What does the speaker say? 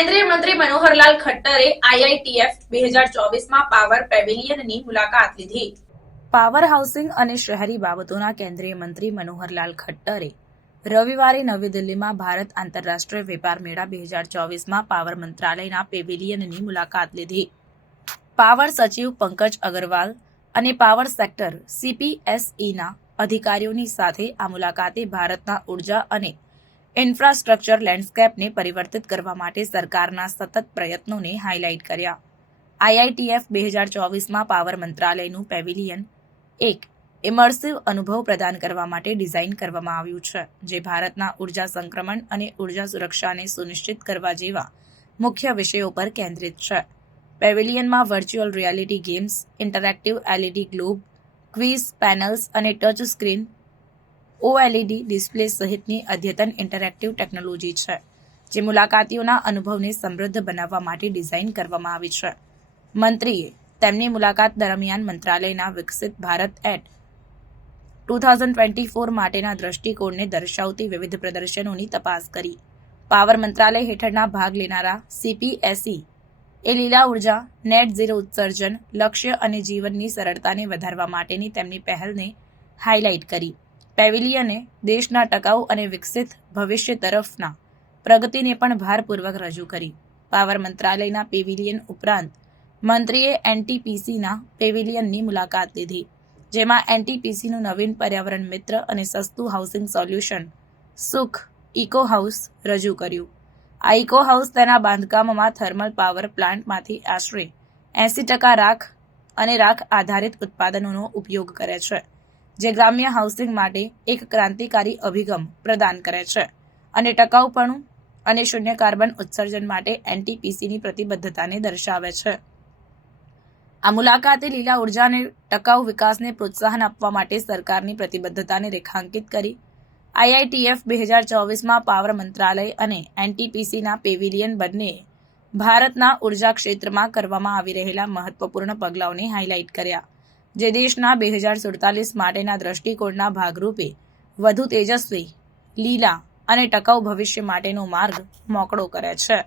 કેન્દ્રીય મંત્રી મનોહરલાલ ખટ્ટરે આઈઆઈટીએફ 2024માં પાવર પેવેલિયનની મુલાકાત લીધી। પાવર હાઉસિંગ અને શહેરી બાબતોના કેન્દ્રીય મંત્રી મનોહરલાલ ખટ્ટરે રવિવારે નવી દિલ્હીમાં ભારત આંતરરાષ્ટ્રીય વેપાર મેળા 2024માં પાવર મંત્રાલયના પેવેલિયનની મુલાકાત લીધી। પાવર સચિવ પંકજ અગ્રવાલ અને પાવર સેક્ટર સીપીએસઈના અધિકારીઓની સાથે આ મુલાકાતે ભારતના ઉર્જા અને ઇન્ફ્રાસ્ટ્રક્ચર લેન્ડસ્કેપને પરિવર્તિત કરવા માટે સરકારના સતત પ્રયત્નોને હાઇલાઇટ કર્યા। આઈઆઈટીએફ 2024માં પાવર મંત્રાલયનું પેવેલિયન એક ઇમર્સિવ અનુભવ પ્રદાન કરવા માટે ડિઝાઇન કરવામાં આવ્યું છે, જે ભારતના ઉર્જા સંક્રમણ અને ઉર્જા સુરક્ષાને સુનિશ્ચિત કરવા જેવા મુખ્ય વિષયો પર કેન્દ્રિત છે। પેવેલિયનમાં virtual reality games, interactive LED globe, quiz panels અને ટચ સ્ક્રીન ઓએલઈડી ડિસ્પ્લે સહિતની અદ્યતન ઇન્ટરેક્ટિવ ટેકનોલોજી છે, જે મુલાકાતીઓના અનુભવને સમૃદ્ધ બનાવવા માટે ડિઝાઇન કરવામાં આવી છે। મંત્રીએ તેમની મુલાકાત દરમિયાન મંત્રાલયના વિકસિત ભારત એટ 2024 માટેના દૃષ્ટિકોણને દર્શાવતી વિવિધ પ્રદર્શનોની તપાસ કરી। પાવર મંત્રાલય હેઠળના ભાગ લેનારા સીપીએસઈ એ લીલા ઉર્જા, નેટ ઝીરો ઉત્સર્જન લક્ષ્ય અને જીવનની સરળતાને વધારવા માટેની તેમની પહેલને હાઇલાઇટ કરી। પેવેલિયને દેશના ટકાઉ અને વિકસિત ભવિષ્ય તરફના પ્રગતિને પણ ભારપૂર્વક રજૂ કરી। પાવર મંત્રાલયના પેવેલિયન ઉપરાંત મંત્રીએ એનટીપીસીના પેવેલિયનની મુલાકાત લીધી, જેમાં એનટીપીસીનું નવીન પર્યાવરણ મિત્ર અને સસ્તું હાઉસિંગ સોલ્યુશન સુખ ઇકો હાઉસ રજૂ કર્યું। આ ઇકો હાઉસ તેના બાંધકામમાં થર્મલ પાવર પ્લાન્ટમાંથી આશરે 80% રાખ અને રાખ આધારિત ઉત્પાદનોનો ઉપયોગ કરે છે, જે ગ્રામ્ય હાઉસિંગ માટે એક ક્રાંતિકારી અભિગમ પ્રદાન કરે છે અને ટકાઉપણું અને શૂન્ય કાર્બન ઉત્સર્જન માટે એનટીપીસીની પ્રતિબદ્ધતાને દર્શાવે છે। આ મુલાકાતે લીલા ઉર્જા અને ટકાઉ વિકાસને પ્રોત્સાહન આપવા માટે સરકારની પ્રતિબદ્ધતાને રેખાંકિત કરી। આઈઆઈટીએફ 2024માં પાવર મંત્રાલય અને એનટીપીસીના પેવેલિયન બંનેએ ભારતના ઉર્જા ક્ષેત્રમાં કરવામાં આવી રહેલા મહત્વપૂર્ણ પગલાંઓને હાઇલાઇટ કર્યા, જે દેશના 2047 માટેના દૃષ્ટિકોણના ભાગરૂપે વધુ તેજસ્વી, લીલા અને ટકાઉ ભવિષ્ય માટેનો માર્ગ મોકળો કરે છે।